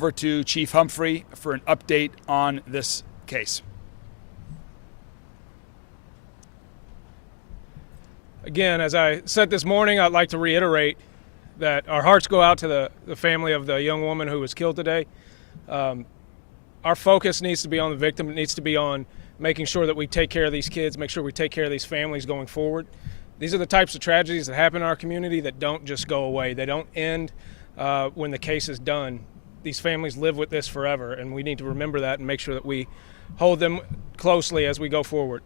Over to Chief Humphrey for an update on this case. Again, as I said this morning, I'd like to reiterate that our hearts go out to the family of the young woman who was killed today. Our focus needs to be on the victim. It needs to be on making sure that we take care of these kids, make sure we take care of these families going forward. These are the types of tragedies that happen in our community that don't just go away. They don't end when the case is done. These families live with this forever, and we need to remember that and make sure that we hold them closely as we go forward.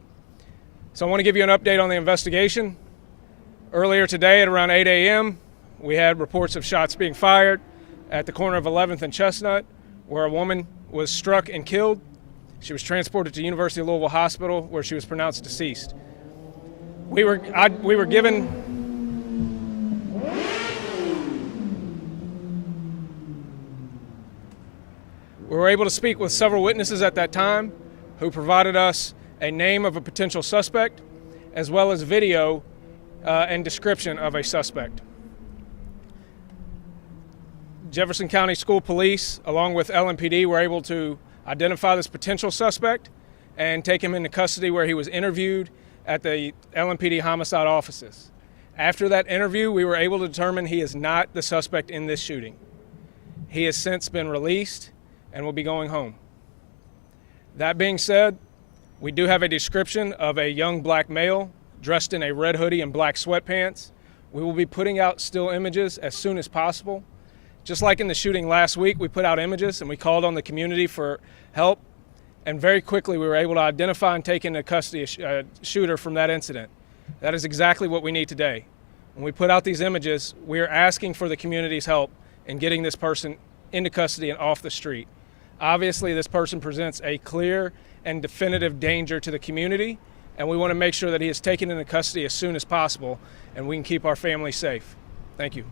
So I want to give you an update on the investigation. Earlier today at around 8 a.m., we had reports of shots being fired at the corner of 11th and Chestnut, where a woman was struck and killed. She was transported to University of Louisville Hospital, where she was pronounced deceased. We were able to speak with several witnesses at that time who provided us a name of a potential suspect, as well as video and description of a suspect. Jefferson County School Police, along with LMPD, were able to identify this potential suspect and take him into custody, where he was interviewed at the LMPD homicide offices. After that interview, we were able to determine he is not the suspect in this shooting. He has since been released and will be going home. That being said, we do have a description of a young black male dressed in a red hoodie and black sweatpants. We will be putting out still images as soon as possible. Just like in the shooting last week, we put out images and we called on the community for help, and very quickly we were able to identify and take into custody a shooter from that incident. That is exactly what we need today. When we put out these images, we are asking for the community's help in getting this person into custody and off the street. Obviously, this person presents a clear and definitive danger to the community, and we want to make sure that he is taken into custody as soon as possible and we can keep our family safe. Thank you.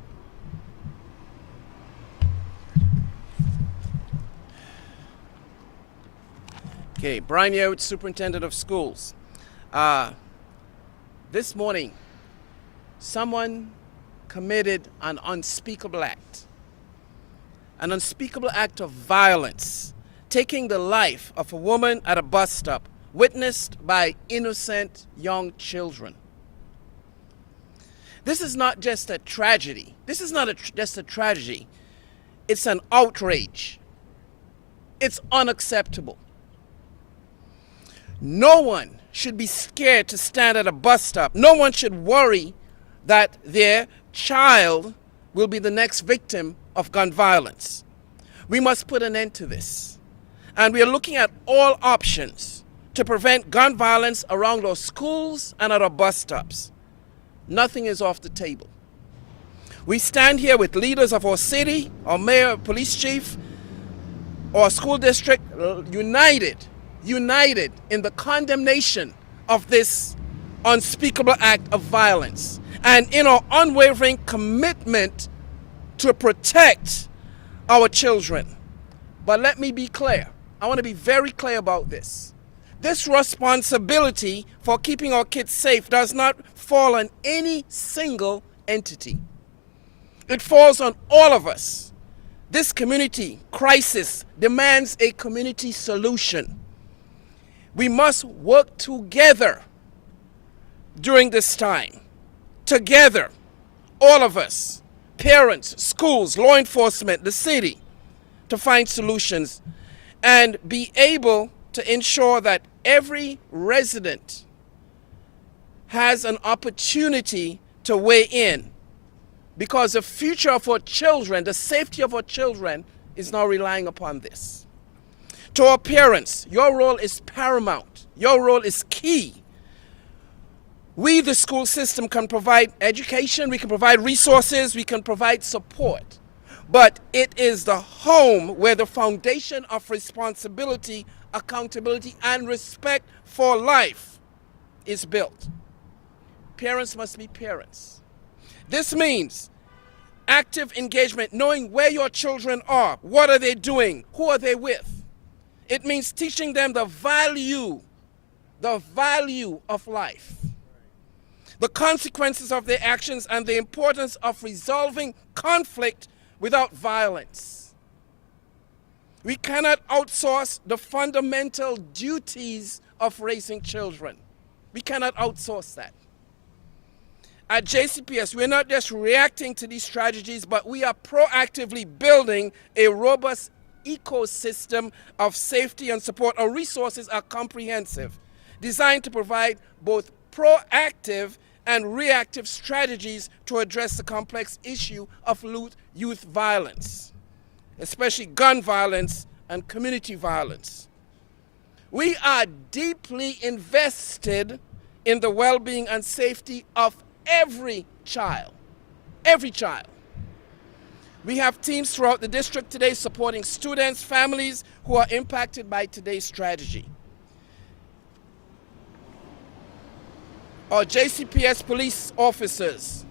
Okay, Brian Yearwood, Superintendent of Schools. This morning, someone committed an unspeakable act of violence, taking the life of a woman at a bus stop, witnessed by innocent young children. This is not just a tragedy. This is not just a tragedy. It's an outrage. It's unacceptable. No one should be scared to stand at a bus stop. No one should worry that their child will be the next victim of gun violence. We must put an end to this. And we are looking at all options to prevent gun violence around our schools and at our bus stops. Nothing is off the table. We stand here with leaders of our city, our mayor, police chief, our school district, united in the condemnation of this unspeakable act of violence, and in our unwavering commitment to protect our children. But let me be clear. I want to be very clear about this. This responsibility for keeping our kids safe does not fall on any single entity. It falls on all of us. This community crisis demands a community solution. We must work together during this time. Together, all of us, parents, schools, law enforcement, the city, to find solutions and be able to ensure that every resident has an opportunity to weigh in, because the future of our children, the safety of our children, is now relying upon this. To our parents, your role is paramount. Your role is key. We, the school system, can provide education, we can provide resources, we can provide support. But it is the home where the foundation of responsibility, accountability, and respect for life is built. Parents must be parents. This means active engagement, knowing where your children are, what are they doing, who are they with. It means teaching them the value of life, the consequences of their actions, and the importance of resolving conflict without violence. We cannot outsource the fundamental duties of raising children. We cannot outsource that. At JCPS, we're not just reacting to these strategies, but we are proactively building a robust ecosystem of safety and support. Our resources are comprehensive, designed to provide both proactive and reactive strategies to address the complex issue of youth violence, especially gun violence and community violence. We are deeply invested in the well-being and safety of every child. Every child. We have teams throughout the district today supporting students, families who are impacted by today's strategy. Our JCPS police officers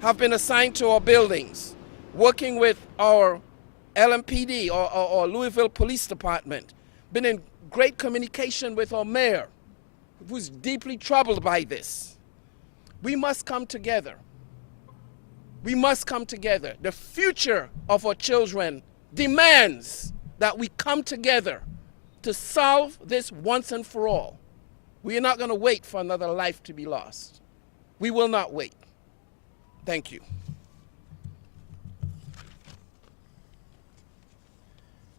have been assigned to our buildings, working with our LMPD or Louisville Police Department, been in great communication with our mayor, who's deeply troubled by this. We must come together. We must come together. The future of our children demands that we come together to solve this once and for all. We are not going to wait for another life to be lost. We will not wait. Thank you.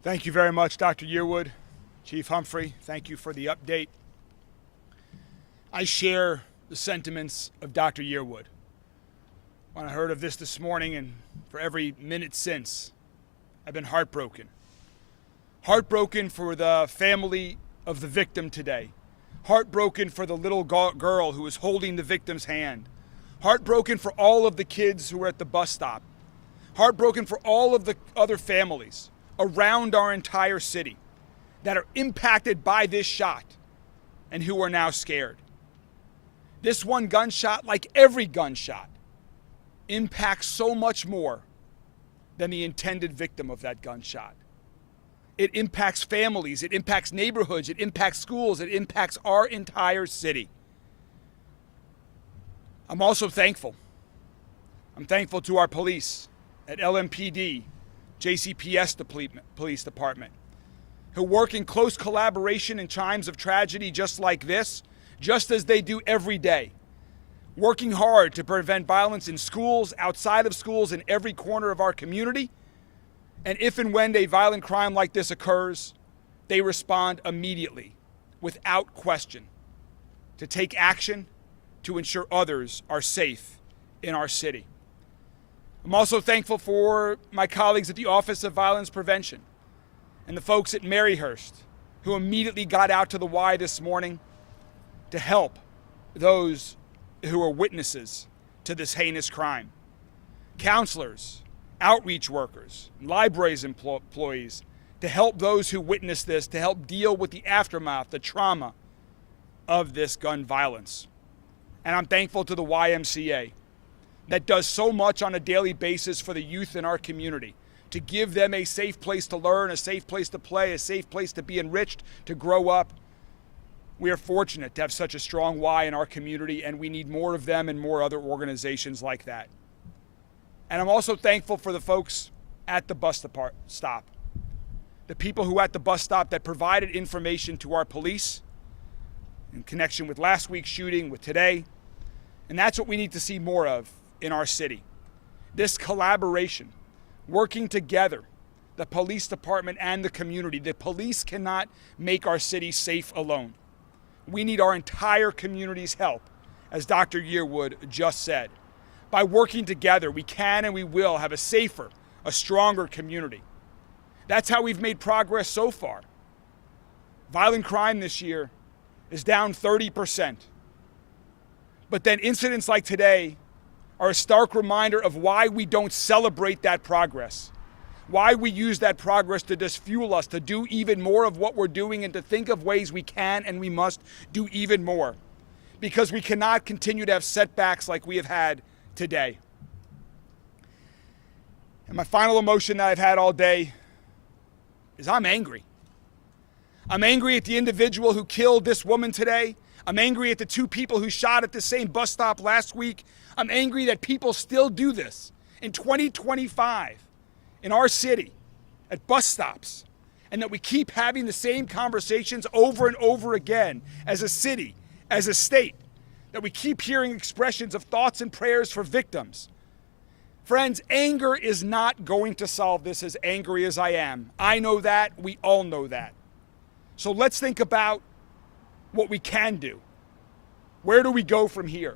Thank you very much, Dr. Yearwood. Chief Humphrey, thank you for the update. I share the sentiments of Dr. Yearwood. When I heard of this morning, and for every minute since, I've been heartbroken. Heartbroken for the family of the victim today. Heartbroken for the little girl who was holding the victim's hand. Heartbroken for all of the kids who were at the bus stop. Heartbroken for all of the other families around our entire city that are impacted by this shot and who are now scared. This one gunshot, like every gunshot, impacts so much more than the intended victim of that gunshot. It impacts families, it impacts neighborhoods, it impacts schools, it impacts our entire city. I'm also thankful. I'm thankful to our police at LMPD, JCPS Police Department, who work in close collaboration in times of tragedy just like this, just as they do every day, working hard to prevent violence in schools, outside of schools, in every corner of our community. And if and when a violent crime like this occurs, they respond immediately, without question, to take action to ensure others are safe in our city. I'm also thankful for my colleagues at the Office of Violence Prevention and the folks at Maryhurst who immediately got out to the Y this morning to help those who are witnesses to this heinous crime. Counselors, outreach workers, libraries employees, to help those who witness this, to help deal with the aftermath, the trauma of this gun violence. And I'm thankful to the YMCA that does so much on a daily basis for the youth in our community, to give them a safe place to learn, a safe place to play, a safe place to be enriched, to grow up. We are fortunate to have such a strong Y in our community, and we need more of them and more other organizations like that. And I'm also thankful for the folks at the bus stop, the people who at the bus stop that provided information to our police in connection with last week's shooting, with today. And that's what we need to see more of in our city. This collaboration, working together, the police department and the community. The police cannot make our city safe alone. We need our entire community's help, as Dr. Yearwood just said. By working together, we can and we will have a safer, a stronger community. That's how we've made progress so far. Violent crime this year is down 30%. But then incidents like today are a stark reminder of why we don't celebrate that progress, why we use that progress to just fuel us to do even more of what we're doing and to think of ways we can and we must do even more, because we cannot continue to have setbacks like we have had today. And my final emotion that I've had all day is I'm angry. I'm angry at the individual who killed this woman today. I'm angry at the two people who shot at the same bus stop last week. I'm angry that people still do this in 2025 in our city at bus stops, and that we keep having the same conversations over and over again as a city, as a state, that we keep hearing expressions of thoughts and prayers for victims. Friends, anger is not going to solve this, as angry as I am. I know that. We all know that. So let's think about what we can do. Where do we go from here?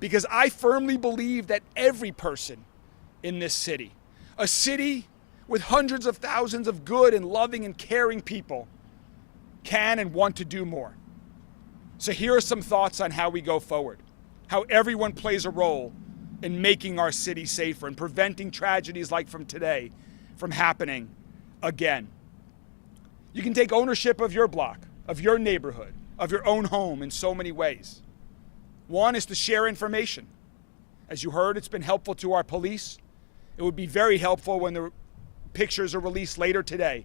Because I firmly believe that every person in this city, a city with hundreds of thousands of good and loving and caring people, can and want to do more. So here are some thoughts on how we go forward, how everyone plays a role in making our city safer and preventing tragedies like from today from happening again. You can take ownership of your block, of your neighborhood, of your own home in so many ways. One is to share information. As you heard, it's been helpful to our police. It would be very helpful when the pictures are released later today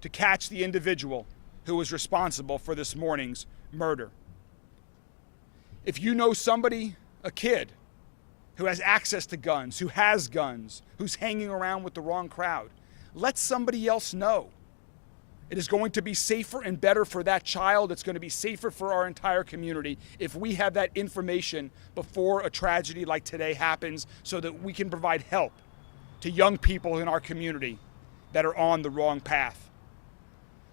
to catch the individual who was responsible for this morning's murder. If you know somebody, a kid, who has access to guns, who has guns, who's hanging around with the wrong crowd, let somebody else know. It is going to be safer and better for that child. It's going to be safer for our entire community if we have that information before a tragedy like today happens, so that we can provide help to young people in our community that are on the wrong path.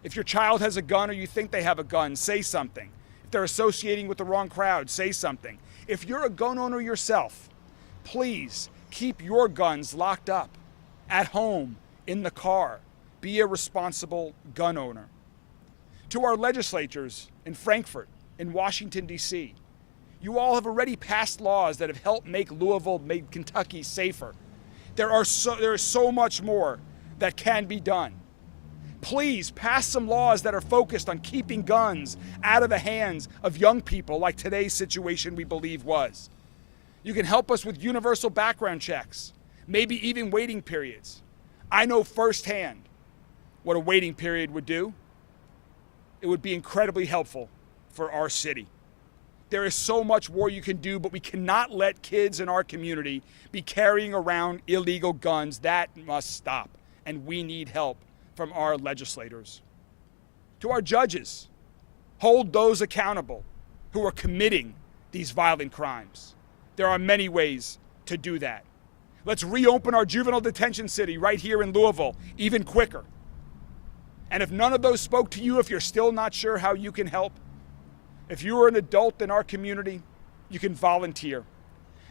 If your child has a gun or you think they have a gun, say something. If they're associating with the wrong crowd, say something. If you're a gun owner yourself, please keep your guns locked up at home, in the car. Be a responsible gun owner. To our legislators in Frankfurt, in Washington, D.C., you all have already passed laws that have helped make Louisville, make Kentucky safer. There is so much more that can be done. Please pass some laws that are focused on keeping guns out of the hands of young people, like today's situation we believe was. You can help us with universal background checks, maybe even waiting periods. I know firsthand what a waiting period would do. It would be incredibly helpful for our city. There is so much more you can do, but we cannot let kids in our community be carrying around illegal guns. That must stop, and we need help from our legislators. To our judges, hold those accountable who are committing these violent crimes. There are many ways to do that. Let's reopen our juvenile detention city right here in Louisville even quicker. And if none of those spoke to you, if you're still not sure how you can help, if you are an adult in our community, you can volunteer.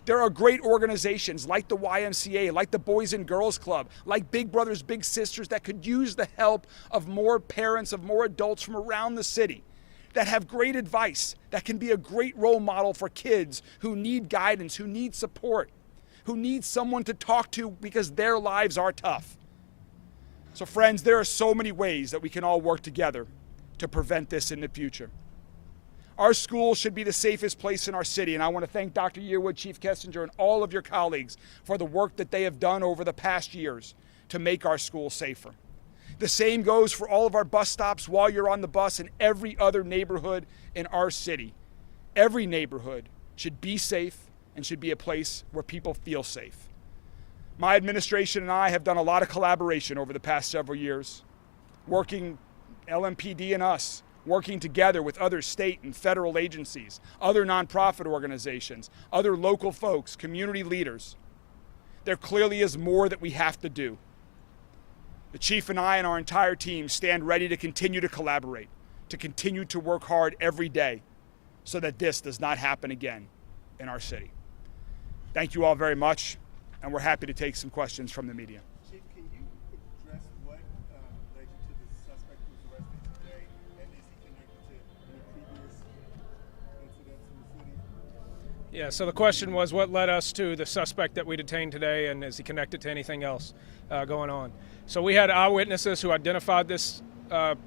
There are great organizations like the YMCA, like the Boys and Girls Club, like Big Brothers Big Sisters that could use the help of more parents, of more adults from around the city that have great advice, that can be a great role model for kids who need guidance, who need support, who need someone to talk to because their lives are tough. So friends, there are so many ways that we can all work together to prevent this in the future. Our school should be the safest place in our city, and I want to thank Dr. Yearwood, Chief Kessinger, and all of your colleagues for the work that they have done over the past years to make our school safer. The same goes for all of our bus stops while you're on the bus in every other neighborhood in our city. Every neighborhood should be safe and should be a place where people feel safe. My administration and I have done a lot of collaboration over the past several years, working, LMPD and us, working together with other state and federal agencies, other nonprofit organizations, other local folks, community leaders. There clearly is more that we have to do. The chief and I and our entire team stand ready to continue to collaborate, to continue to work hard every day so that this does not happen again in our city. Thank you all very much, and we're happy to take some questions from the media. Chief, can you address what led you to the suspect who was arrested today, and is he connected to any previous incidents in the city? Yeah, so the question was what led us to the suspect that we detained today, and is he connected to anything else going on? So we had eyewitnesses who identified this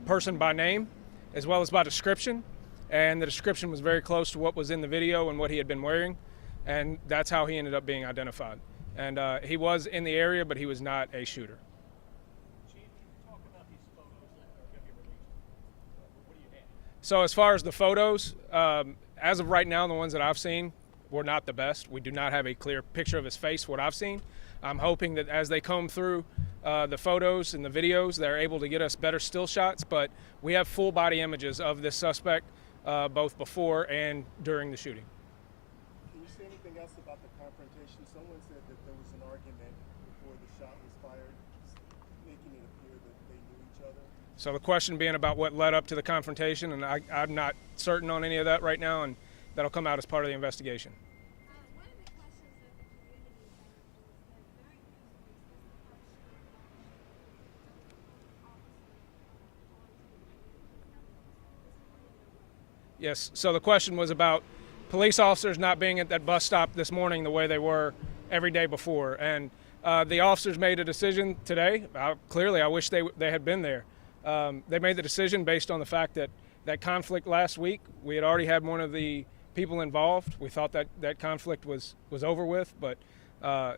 person by name as well as by description, and the description was very close to what was in the video and what he had been wearing, and that's how he ended up being identified. And he was in the area, but he was not a shooter. Chief, can you talk about these photos that are going to be released? What do you have? So as far as the photos, as of right now, the ones that I've seen were not the best. We do not have a clear picture of his face, what I've seen. I'm hoping that as they comb through the photos and the videos. They're able to get us better still shots, but we have full body images of this suspect both before and during the shooting. Can you say anything else about the confrontation? Someone said that there was an argument before the shot was fired, making it appear that they knew each other. So the question being about what led up to the confrontation, and I'm not certain on any of that right now, and that'll come out as part of the investigation. One of the questions that the community has is that very usually Yes, so the question was about police officers not being at that bus stop this morning the way they were every day before. And the officers made a decision today. Clearly, I wish they had been there. They made the decision based on the fact that that conflict last week, we had already had one of the people involved. We thought that conflict was over with, but I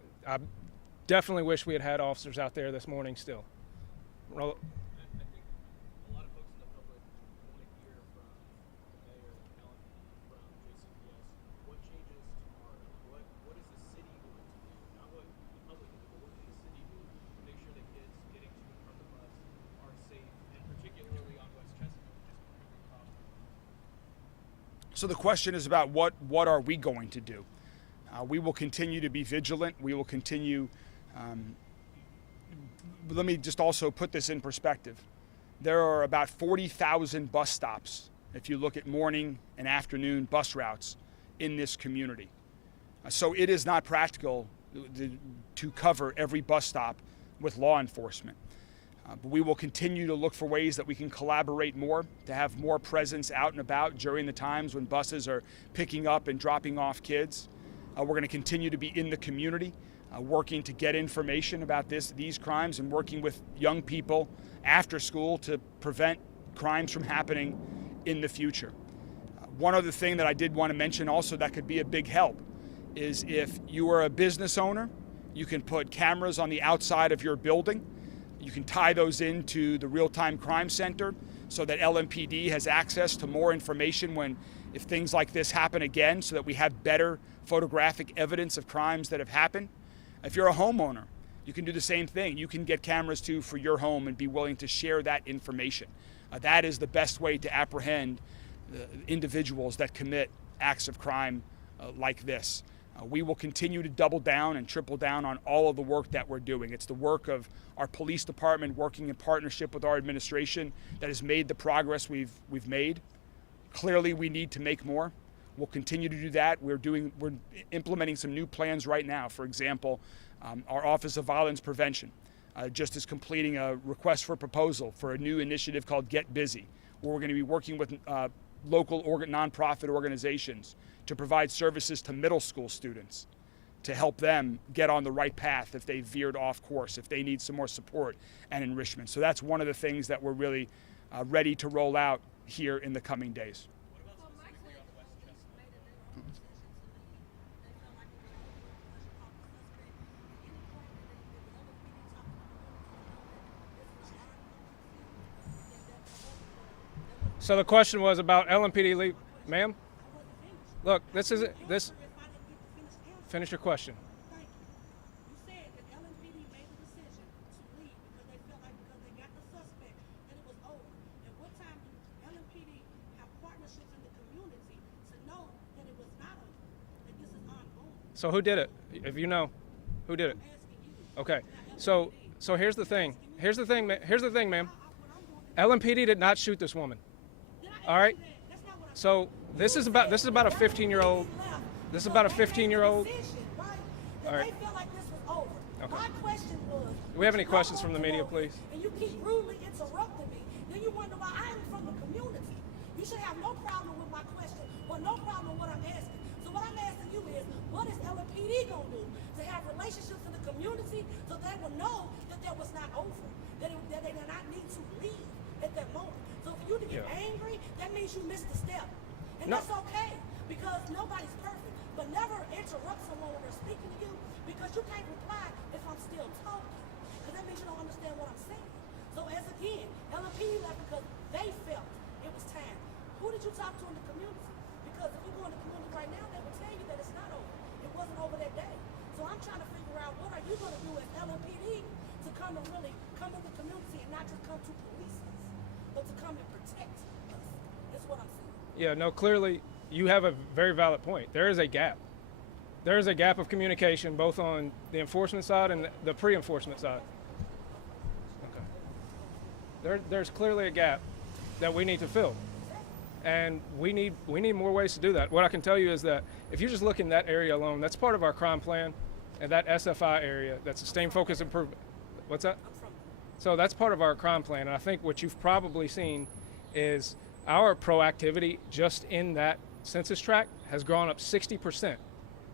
definitely wish we had had officers out there this morning still. I think a lot of folks in the public want to hear from the mayor and LMPD from JCPS. What changes tomorrow? What is the city going to do? Not what the public can do, but what can the city do to make sure that kids getting to and from the bus are safe, and particularly on West Chestnut, which is a big problem? So the question is about what are we going to do? We will continue to be vigilant. We will continue. Let me just also put this in perspective. There are about 40,000 bus stops, if you look at morning and afternoon bus routes in this community. So it is not practical to cover every bus stop with law enforcement. But we will continue to look for ways that we can collaborate more, to have more presence out and about during the times when buses are picking up and dropping off kids. We're going to continue to be in the community, working to get information about these crimes and working with young people after school to prevent crimes from happening in the future. One other thing that I did want to mention also that could be a big help is if you are a business owner, you can put cameras on the outside of your building. You can tie those into the real-time crime center so that LMPD has access to more information if things like this happen again, so that we have better photographic evidence of crimes that have happened. If you're a homeowner, you can do the same thing. You can get cameras too for your home and be willing to share that information. That is the best way to apprehend individuals that commit acts of crime like this. We will continue to double down and triple down on all of the work that we're doing. It's the work of our police department working in partnership with our administration that has made the progress we've made. Clearly, we need to make more. We'll continue to do that. We're implementing some new plans right now. For example, our Office of Violence Prevention just is completing a request for proposal for a new initiative called Get Busy, where we're going to be working with local nonprofit organizations to provide services to middle school students to help them get on the right path if they veered off course, if they need some more support and enrichment. So that's one of the things that we're really ready to roll out here in the coming days. So the question was about LMPD leave. Ma'am, look, finish your question. Thank you. You said that LMPD made the decision to leave because they felt like because they got the suspect that it was over. At what time do LMPD have partnerships in the community to know that it was not over, that this is ongoing? So who did it? If you know, who did it? I'm asking you. Okay. So here's the thing. Here's the thing, ma'am. LMPD did not shoot this woman. All right. That's not what I'm So this is about a 15-year-old. This is about a 15-year-old. All right. They felt like this was over. Okay. My question was, Do we have any questions from the media, please? and you keep rudely interrupting me, then you wonder why I am from the community. You should have no problem with my question or no problem with what I'm asking. So what I'm asking you is, what is LMPD going to do to have relationships in the community so they will know that that was not over, that they did not need to leave at that moment. So for you to get angry, that means you missed a step. And No. that's okay, because nobody's perfect. But never interrupt someone when they're speaking to you, because you can't reply if I'm still talking. Because that means you don't understand what I'm saying. So as again, LMPD left because they felt it was time. Who did you talk to in the community? Because if you go in the community right now, they will tell you that it's not over. It wasn't over that day. So I'm trying to figure out, what are you going to do as LMPD to come want to really come in the community and not just come to police us, but to come and protect us. That's what I'm saying. Yeah, no, clearly you have a very valid point. There is a gap. There is a gap of communication both on the enforcement side and the pre-enforcement side. Okay. There's clearly a gap that we need to fill. And we need more ways to do that. What I can tell you is that if you just look in that area alone, that's part of our crime plan, and that SFI area, that sustained focus improvement. What's that? So that's part of our crime plan, and I think what you've probably seen is our proactivity just in that census tract has gone up 60%.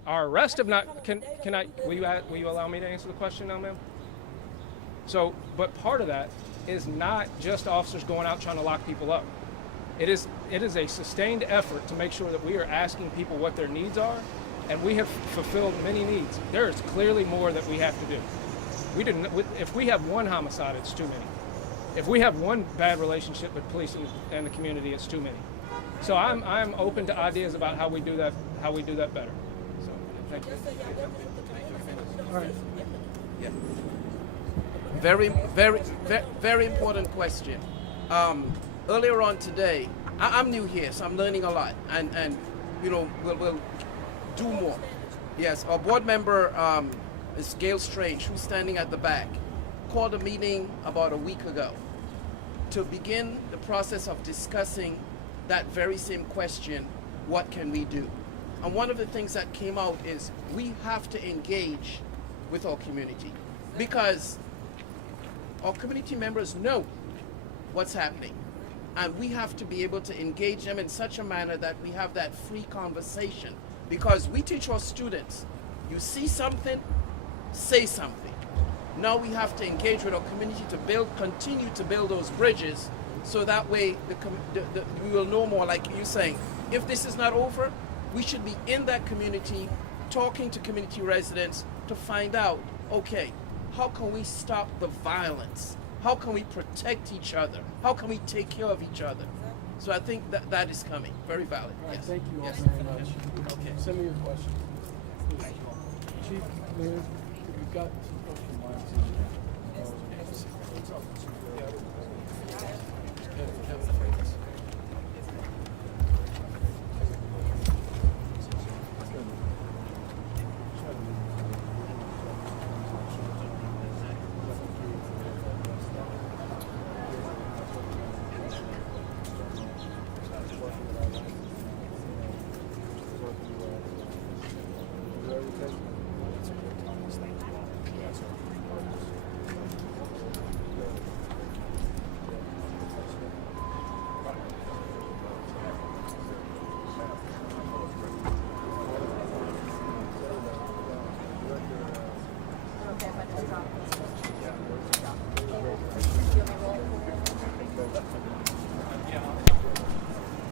Our arrest have not. Will you allow me to answer the question now, ma'am? So, but part of that is not just officers going out trying to lock people up. It is a sustained effort to make sure that we are asking people what their needs are, and we have fulfilled many needs. There is clearly more that we have to do. If we have one homicide, it's too many. If we have one bad relationship with police and the community, it's too many. So I'm open to ideas about how we do that better. So thank you. All right. Yeah. Very important question. Earlier on today, I'm new here, so I'm learning a lot, and we'll do more. Yes, our board member is Gail Strange, who's standing at the back, called a meeting about a week ago to begin the process of discussing that very same question, what can we do? And one of the things that came out is we have to engage with our community, because our community members know what's happening. And we have to be able to engage them in such a manner that we have that free conversation. Because we teach our students, you see something, say something. Now we have to engage with our community to continue to build those bridges, so that way we will know more, like you're saying. If this is not over, we should be in that community, talking to community residents to find out, okay, how can we stop the violence? How can we protect each other? How can we take care of each other? So I think that is coming. Very valid. All right, Yes. thank you all Yes. very much. Okay. Send me your questions. Chief, Mayor, we've got a